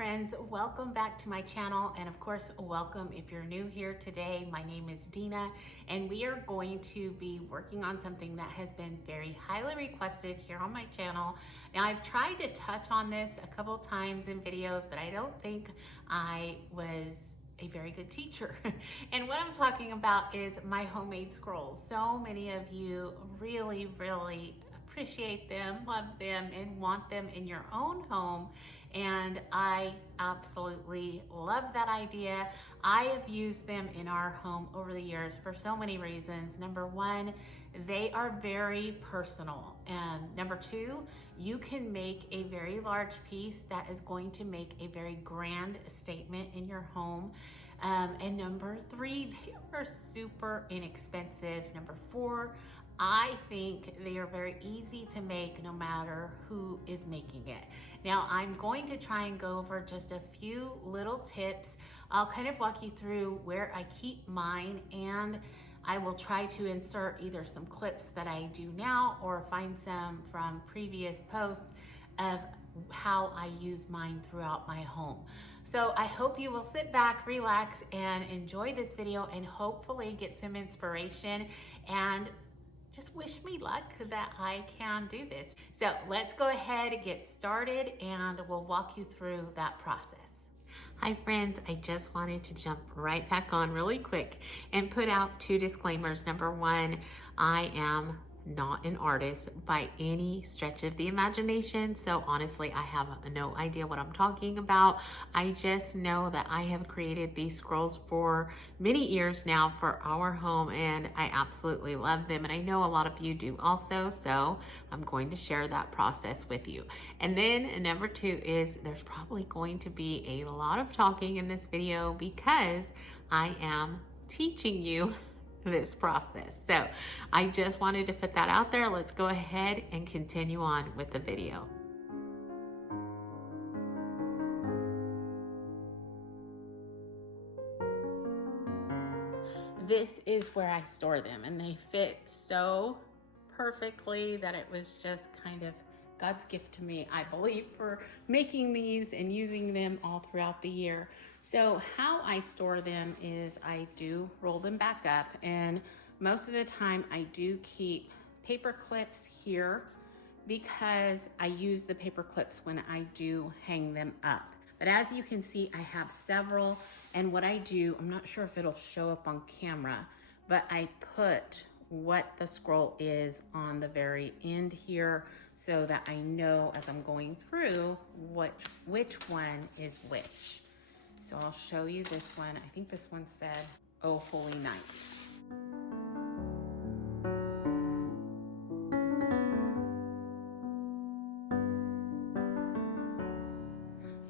friends, welcome back to my channel, and of course welcome if you're new here today. My name is Dina and we are going to be working on something that has been very highly requested here on my channel. Now I've tried to touch on this a couple times in videos, but I don't think I was a very good teacher. And what I'm talking about is my homemade scrolls. So many of you really appreciate them, love them, and want them in your own home. And I absolutely love that idea. I have used them in our home over the years for so many reasons. Number one, they are very personal. And number two, you can make a very large piece that is going to make a very grand statement in your home. And number three, they are super inexpensive. Number four, I think they are very easy to make no matter who is making it. Now I'm going to try and go over just a few little tips. I'll kind of walk you through where I keep mine, and I will try to insert either some clips that I do now or find some from previous posts of how I use mine throughout my home. So I hope you will sit back, relax, and enjoy this video and hopefully get some inspiration and just wish me luck that I can do this. So let's go ahead and get started and we'll walk you through that process. Hi friends, I just wanted to jump right back on really quick and put out two disclaimers. Number one, I am not an artist by any stretch of the imagination, so honestly I have no idea what I'm talking about. I just know that I have created these scrolls for many years now for our home and I absolutely love them, and I know a lot of you do also, so I'm going to share that process with you. And then number two is there's probably going to be a lot of talking in this video because I am teaching you this process. So I just wanted to put that out there. Let's go ahead and continue on with the video. This is where I store them, and they fit so perfectly that it was just kind of God's gift to me, I believe, for making these and using them all throughout the year. So how I store them is I do roll them back up, and most of the time I do keep paper clips here because I use the paper clips when I do hang them up. But as you can see, I have several, and what I do, I'm not sure if it'll show up on camera, but I put what the scroll is on the very end here so that I know as I'm going through which one is which. So I'll show you this one. I think this one said, "Oh Holy Night."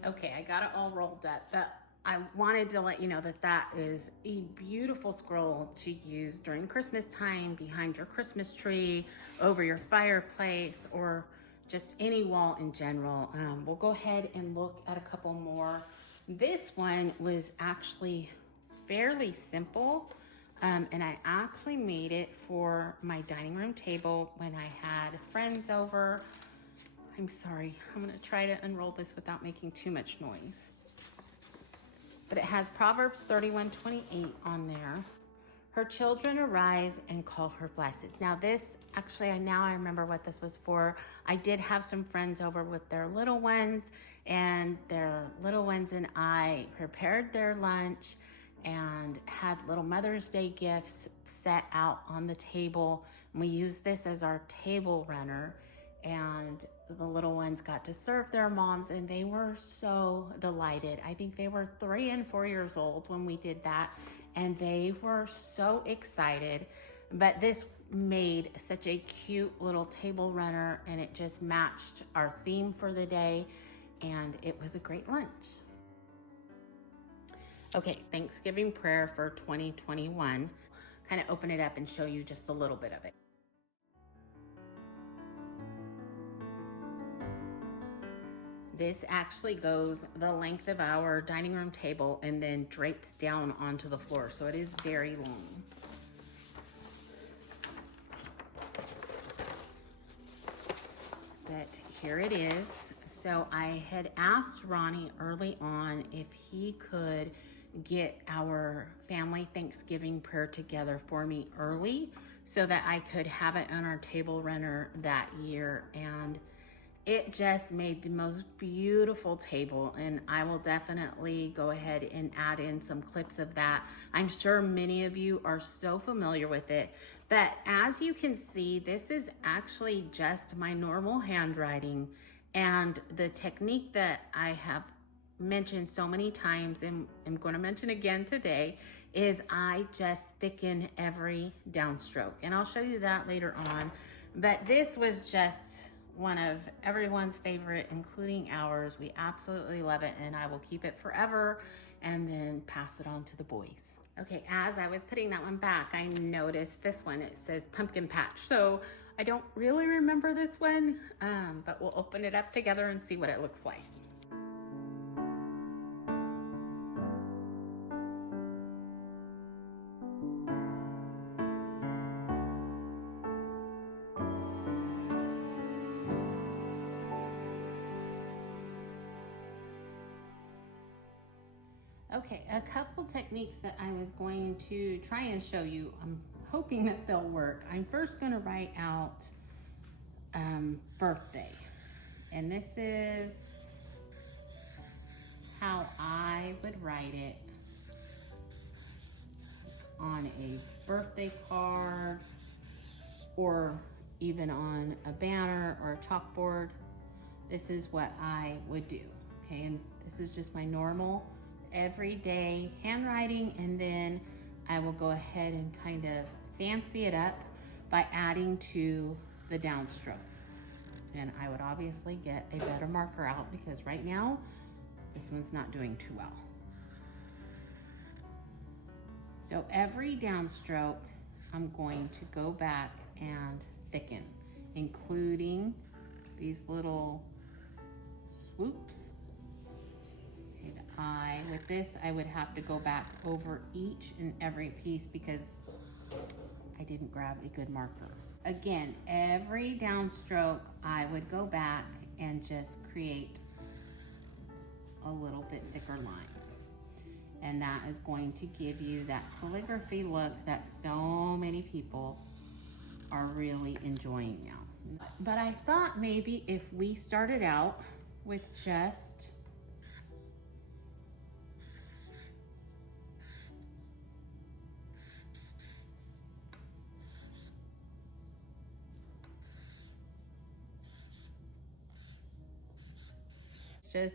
Okay, I got it all rolled up, but I wanted to let you know that that is a beautiful scroll to use during Christmas time, behind your Christmas tree, over your fireplace, or just any wall in general. We'll go ahead and look at a couple more. This one was actually fairly simple, and I actually made it for my dining room table when I had friends over. I'm sorry, I'm gonna try to unroll this without making too much noise. But it has Proverbs 31:28 on there. Her children arise and call her blessed. Now this, actually, now I remember what this was for. I did have some friends over with their little ones, and their little ones and I prepared their lunch and had little Mother's Day gifts set out on the table. And we used this as our table runner, and the little ones got to serve their moms and they were so delighted. I think they were 3 and 4 years old when we did that, and they were so excited. But this made such a cute little table runner, and it just matched our theme for the day, and it was a great lunch. Okay, Thanksgiving prayer for 2021. Kind of open it up and show you just a little bit of it. This actually goes the length of our dining room table and then drapes down onto the floor, so it is very long. But here it is. So I had asked Ronnie early on if he could get our family Thanksgiving prayer together for me early so that I could have it on our table runner that year. And it just made the most beautiful table, and I will definitely go ahead and add in some clips of that. I'm sure many of you are so familiar with it, but as you can see, this is actually just my normal handwriting, and the technique that I have mentioned so many times and I'm going to mention again today is I just thicken every downstroke, and I'll show you that later on. But this was just one of everyone's favorite, including ours. We absolutely love it, and I will keep it forever and then pass it on to the boys. Okay, as I was putting that one back, I noticed this one. It says pumpkin patch. So I don't really remember this one, but we'll open it up together and see what it looks like. Okay, a couple techniques that I was going to try and show you. I'm hoping that they'll work. I'm first going to write out birthday. And this is how I would write it on a birthday card or even on a banner or a chalkboard. This is what I would do. Okay, and this is just my normal everyday handwriting, and then I will go ahead and kind of fancy it up by adding to the downstroke. And I would obviously get a better marker out because right now this one's not doing too well. So every downstroke I'm going to go back and thicken, including these little swoops. With this, I would have to go back over each and every piece because I didn't grab a good marker. Again, every downstroke, I would go back and just create a little bit thicker line. And that is going to give you that calligraphy look that so many people are really enjoying now. But I thought maybe if we started out with just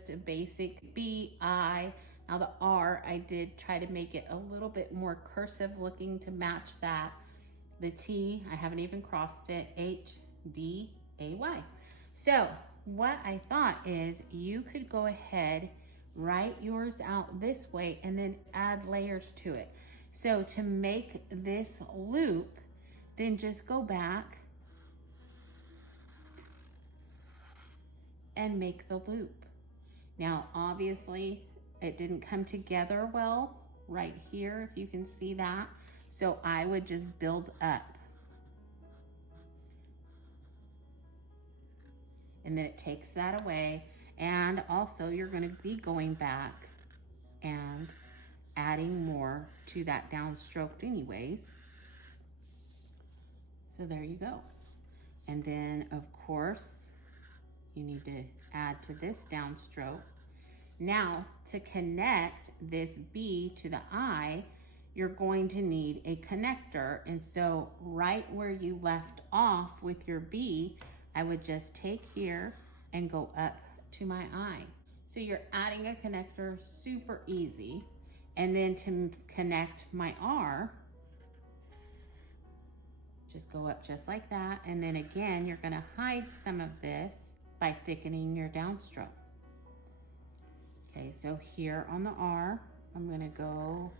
a basic B-I. Now the R, I did try to make it a little bit more cursive looking to match that. The T, I haven't even crossed it, H-D-A-Y. So what I thought is you could go ahead, write yours out this way, and then add layers to it. So to make this loop, then just go back and make the loop. Now, obviously, it didn't come together well right here, if you can see that. So I would just build up. And then it takes that away. And also, you're going to be going back and adding more to that downstroke anyways. So there you go. And then, of course, you need to add to this downstroke. Now, to connect this B to the I, you're going to need a connector. And so right where you left off with your B, I would just take here and go up to my I. So you're adding a connector, super easy. And then to connect my R, just go up just like that. And then again, you're gonna hide some of this by thickening your downstroke. Okay, so here on the R, I'm gonna go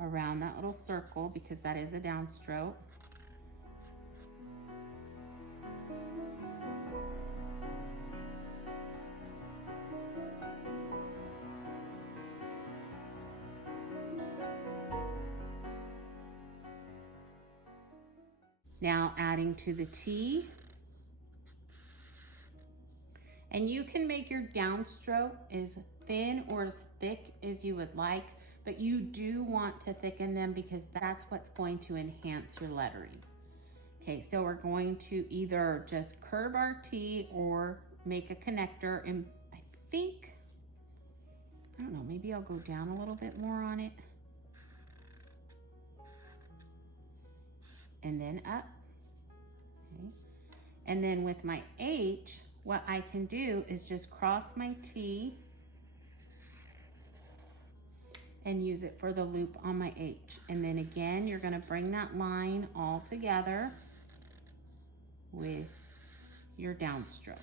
around that little circle because that is a downstroke. Now adding to the T, And you can make your downstroke as thin or as thick as you would like, but you do want to thicken them because that's what's going to enhance your lettering. Okay, so we're going to either just curve our T or make a connector, and I think, I don't know, maybe I'll go down a little bit more on it. And then up, okay. And then with my H, what I can do is just cross my T and use it for the loop on my H. And then again, you're gonna bring that line all together with your downstroke.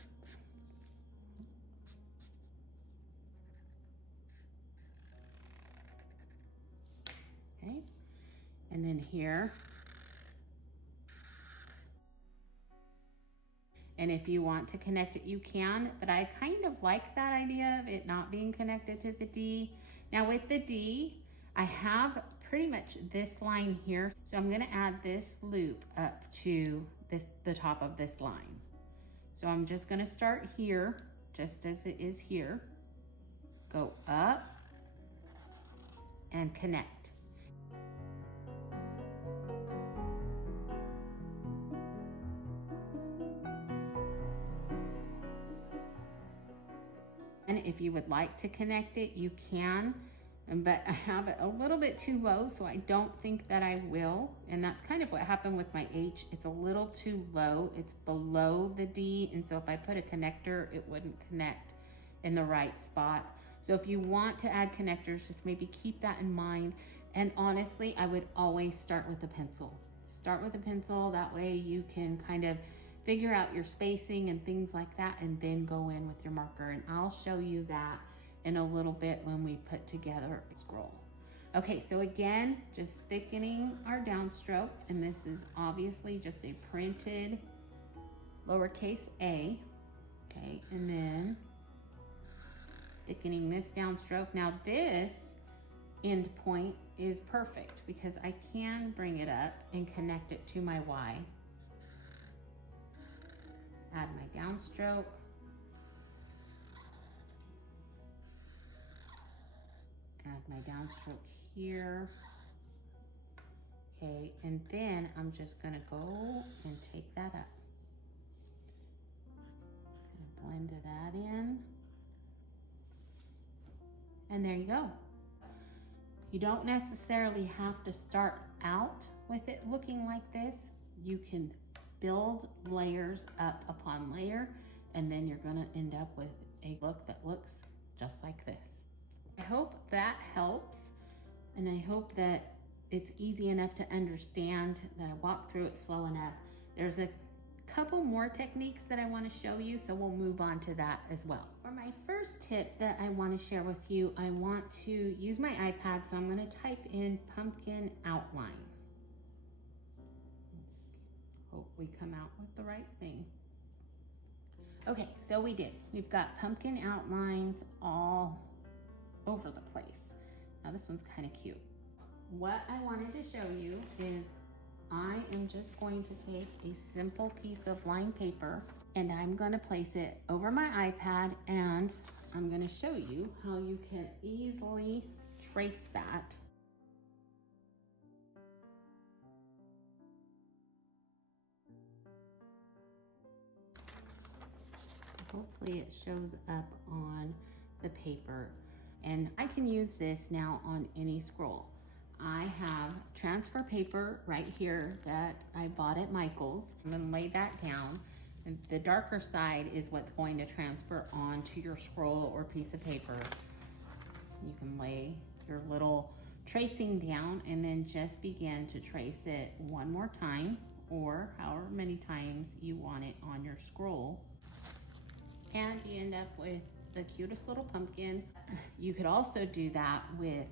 Okay, and then here, and if you want to connect it, you can, but I kind of like that idea of it not being connected to the D. Now with the D, I have pretty much this line here. So I'm gonna add this loop up to the top of this line. So I'm just gonna start here, just as it is here, go up and connect. And if you would like to connect it, you can, but I have it a little bit too low, so I don't think that I will. And that's kind of what happened with my H. It's a little too low. It's below the D, and so if I put a connector, it wouldn't connect in the right spot. So if you want to add connectors, just maybe keep that in mind. And honestly, I would always start with a pencil. Start with a pencil, that way you can kind of figure out your spacing and things like that, and then go in with your marker. And I'll show you that in a little bit when we put together a scroll. Okay, so again, just thickening our downstroke, and this is obviously just a printed lowercase a, okay, and then thickening this downstroke. Now this end point is perfect because I can bring it up and connect it to my Y. Add my downstroke. Add my downstroke here. Okay, and then I'm just gonna go and take that up. Blend that in. And there you go. You don't necessarily have to start out with it looking like this. You can build layers up upon layer, and then you're gonna end up with a look that looks just like this. I hope that helps, and I hope that it's easy enough to understand, that I walked through it slow enough. There's a couple more techniques that I want to show you, so we'll move on to that as well. For my first tip that I want to share with you, I want to use my iPad, so I'm going to type in pumpkin outline. Hope we come out with the right thing. Okay, so we did. We've got pumpkin outlines all over the place. Now this one's kind of cute. What I wanted to show you is I am just going to take a simple piece of lined paper, and I'm going to place it over my iPad, and I'm going to show you how you can easily trace that. Hopefully it shows up on the paper, and I can use this now on any scroll. I have transfer paper right here that I bought at Michael's. I'm gonna lay that down, and the darker side is what's going to transfer onto your scroll or piece of paper. You can lay your little tracing down and then just begin to trace it one more time, or however many times you want it on your scroll. And you end up with the cutest little pumpkin. You could also do that with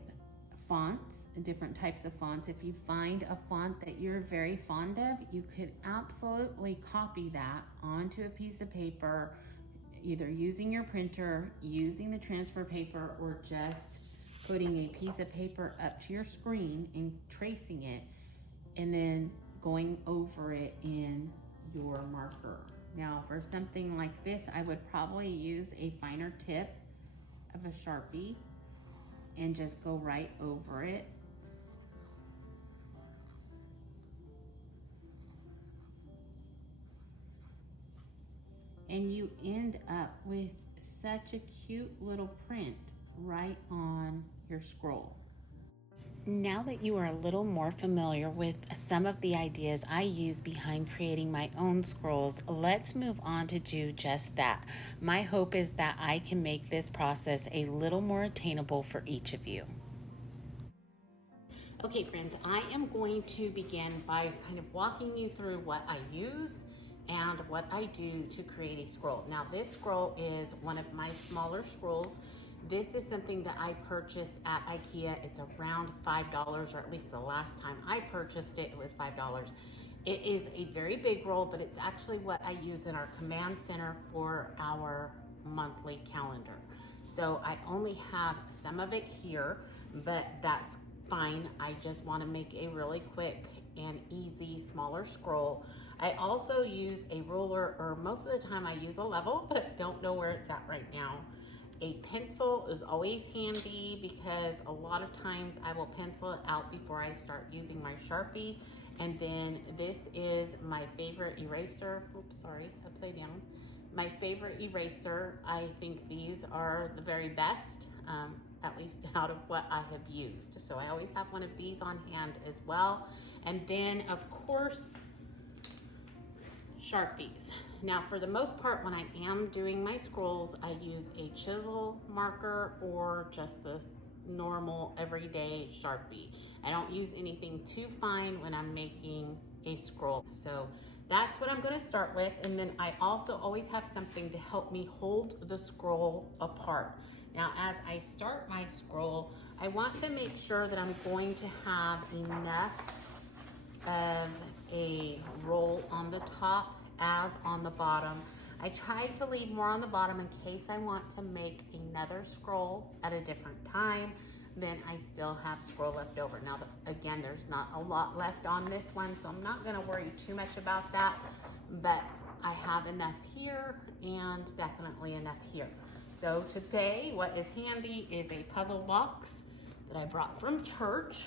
fonts, different types of fonts. If you find a font that you're very fond of, you could absolutely copy that onto a piece of paper, either using your printer, using the transfer paper, or just putting a piece of paper up to your screen and tracing it, and then going over it in your marker. Now for something like this, I would probably use a finer tip of a Sharpie and just go right over it. And you end up with such a cute little print right on your scroll. Now that you are a little more familiar with some of the ideas I use behind creating my own scrolls, let's move on to do just that. My hope is that I can make this process a little more attainable for each of you. Okay friends, I am going to begin by kind of walking you through what I use and what I do to create a scroll. Now this scroll is one of my smaller scrolls. This is something that I purchased at IKEA. It's around $5, or at least the last time I purchased it, it was $5. It is a very big roll, but it's actually what I use in our command center for our monthly calendar. So I only have some of it here, but that's fine. I just want to make a really quick and easy smaller scroll. I also use a ruler, or most of the time I use a level, but I don't know where it's at right now. A pencil is always handy because a lot of times I will pencil it out before I start using my Sharpie. And then this is my favorite eraser. Oops, sorry, upside down. My favorite eraser. I think these are the very best, at least out of what I have used. So I always have one of these on hand as well. And then of course, Sharpies. Now for the most part, when I am doing my scrolls, I use a chisel marker or just the normal everyday Sharpie. I don't use anything too fine when I'm making a scroll. So that's what I'm going to start with. And then I also always have something to help me hold the scroll apart. Now as I start my scroll, I want to make sure that I'm going to have enough of a roll on the top as on the bottom. I try to leave more on the bottom in case I want to make another scroll at a different time. Then I still have scroll left over. Now again, there's not a lot left on this one, so I'm not going to worry too much about that, but I have enough here and definitely enough here. So today what is handy is a puzzle box that I brought from church.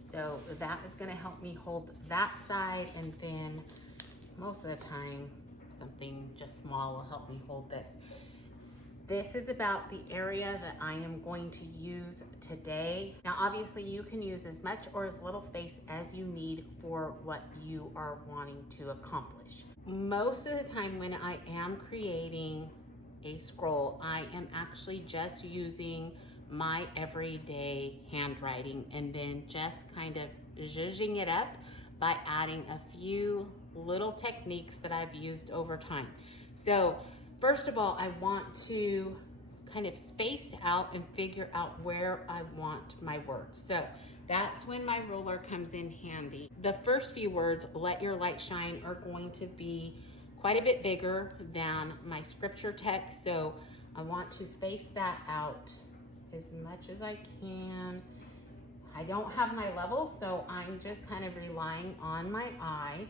So that is going to help me hold that side, and then most of the time something just small will help me hold this. This is about the area that I am going to use today. Now obviously you can use as much or as little space as you need for what you are wanting to accomplish. Most of the time when I am creating a scroll, I am actually just using my everyday handwriting and then just kind of zhuzhing it up by adding a few little techniques that I've used over time. So first of all, I want to kind of space out and figure out where I want my words. So that's when my ruler comes in handy. The first few words, "let your light shine," are going to be quite a bit bigger than my scripture text. So I want to space that out as much as I can. I don't have my level, so I'm just kind of relying on my eye.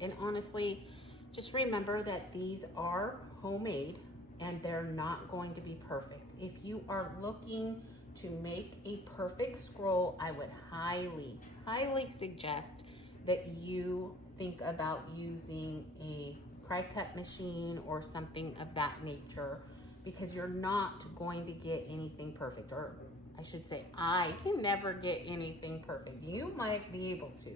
And honestly, just remember that these are homemade and they're not going to be perfect. If you are looking to make a perfect scroll, I would highly, highly suggest that you think about using a cry-cut machine or something of that nature, because you're not going to get anything perfect. Or I should say, I can never get anything perfect. You might be able to,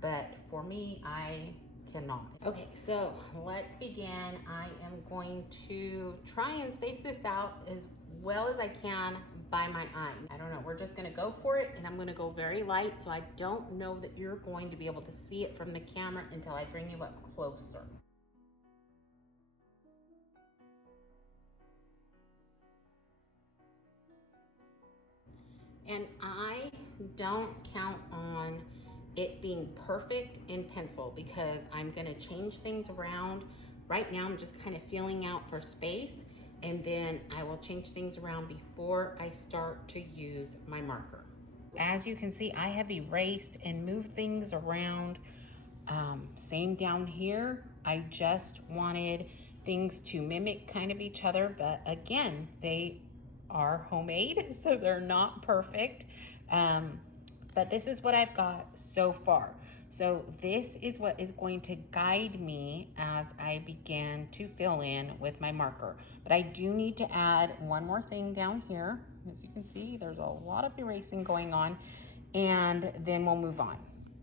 but for me, I cannot. Okay, so let's begin. I am going to try and space this out as well as I can by my eye. I don't know, we're just gonna go for it, and I'm gonna go very light, so I don't know that you're going to be able to see it from the camera until I bring you up closer. And I don't count on it being perfect in pencil because I'm gonna change things around. Right now I'm just kind of feeling out for space, and then I will change things around before I start to use my marker. As you can see, I have erased and moved things around Same down here. I just wanted things to mimic kind of each other, but again, they are homemade, so they're not perfect. But this is what I've got so far. So this is what is going to guide me as I begin to fill in with my marker. But I do need to add one more thing down here. As you can see, there's a lot of erasing going on, and then we'll move on.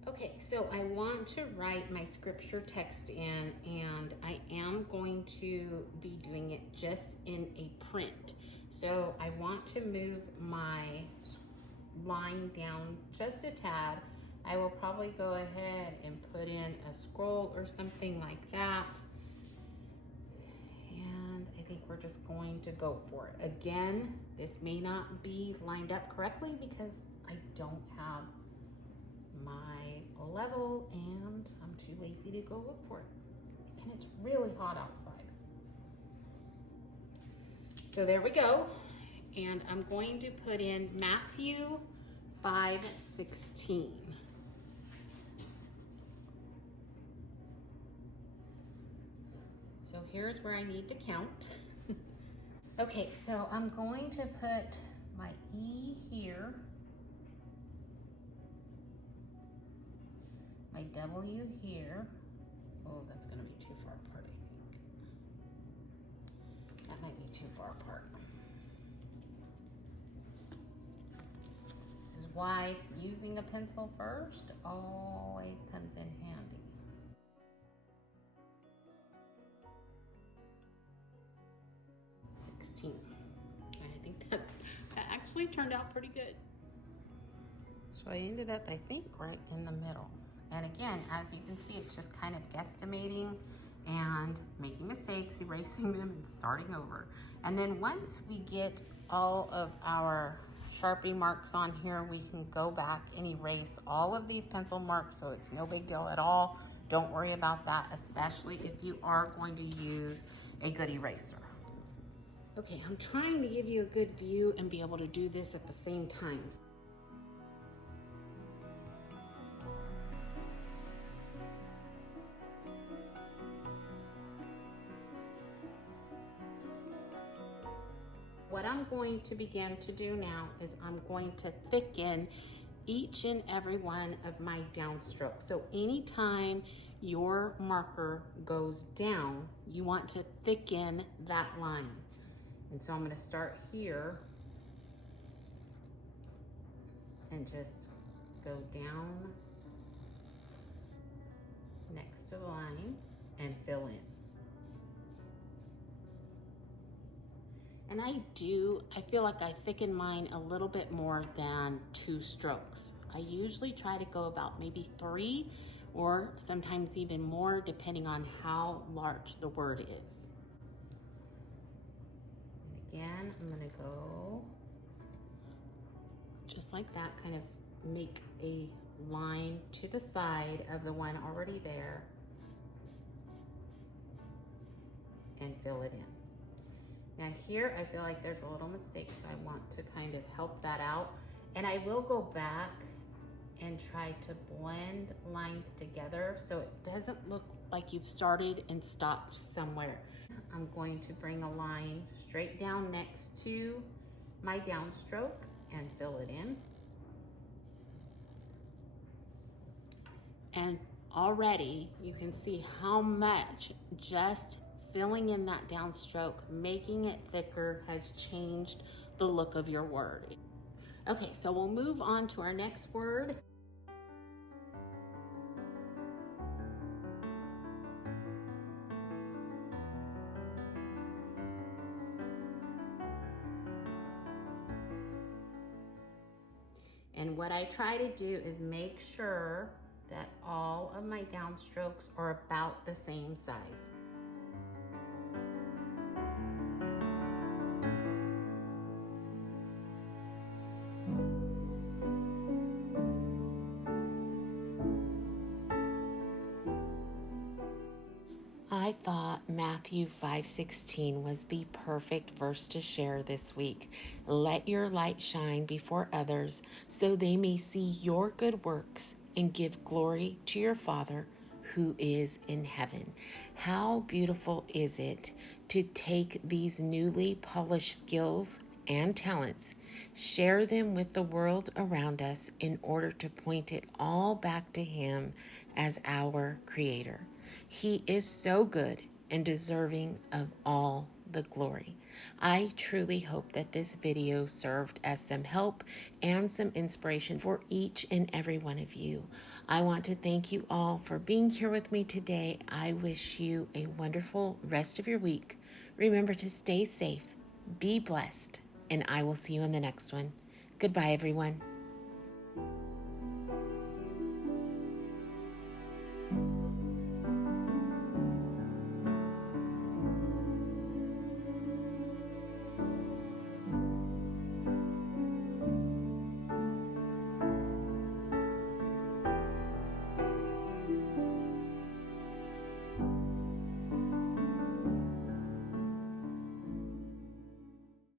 Okay, so I want to write my scripture text in, and I am going to be doing it just in a print. So I want to move my line down just a tad. I will probably go ahead and put in a scroll or something like that. And I think we're just going to go for it. Again, this may not be lined up correctly because I don't have my level and I'm too lazy to go look for it. And it's really hot outside. So there we go. And I'm going to put in Matthew 5:16. So here's where I need to count. Okay, so I'm going to put my E here, my W here. Oh, that's gonna be too far apart, I think. That might be too far apart. This is why using a pencil first always comes in handy. I think that actually turned out pretty good. So I ended up, I think, right in the middle. And again, as you can see, it's just kind of guesstimating and making mistakes, erasing them, and starting over. And then once we get all of our Sharpie marks on here, we can go back and erase all of these pencil marks, so it's no big deal at all. Don't worry about that, especially if you are going to use a good eraser. Okay, I'm trying to give you a good view and be able to do this at the same time. What I'm going to begin to do now is I'm going to thicken each and every one of my downstrokes. So anytime your marker goes down, you want to thicken that line. And so I'm going to start here and just go down next to the line and fill in. And I feel like I thicken mine a little bit more than 2 strokes. I usually try to go about maybe 3 or sometimes even more depending on how large the word is. Again, I'm gonna go just like that, kind of make a line to the side of the one already there and fill it in. Now here, I feel like there's a little mistake, so I want to kind of help that out. And I will go back and try to blend lines together so it doesn't look like you've started and stopped somewhere. I'm going to bring a line straight down next to my downstroke and fill it in. And already you can see how much just filling in that downstroke, making it thicker, has changed the look of your word. Okay, so we'll move on to our next word. And what I try to do is make sure that all of my downstrokes are about the same size. I thought Matthew 5:16 was the perfect verse to share this week. Let your light shine before others so they may see your good works and give glory to your Father who is in heaven. How beautiful is it to take these newly polished skills and talents, share them with the world around us in order to point it all back to Him as our Creator. He is so good and deserving of all the glory. I truly hope that this video served as some help and some inspiration for each and every one of you. I want to thank you all for being here with me today. I wish you a wonderful rest of your week. Remember to stay safe, be blessed, and I will see you in the next one. Goodbye, everyone.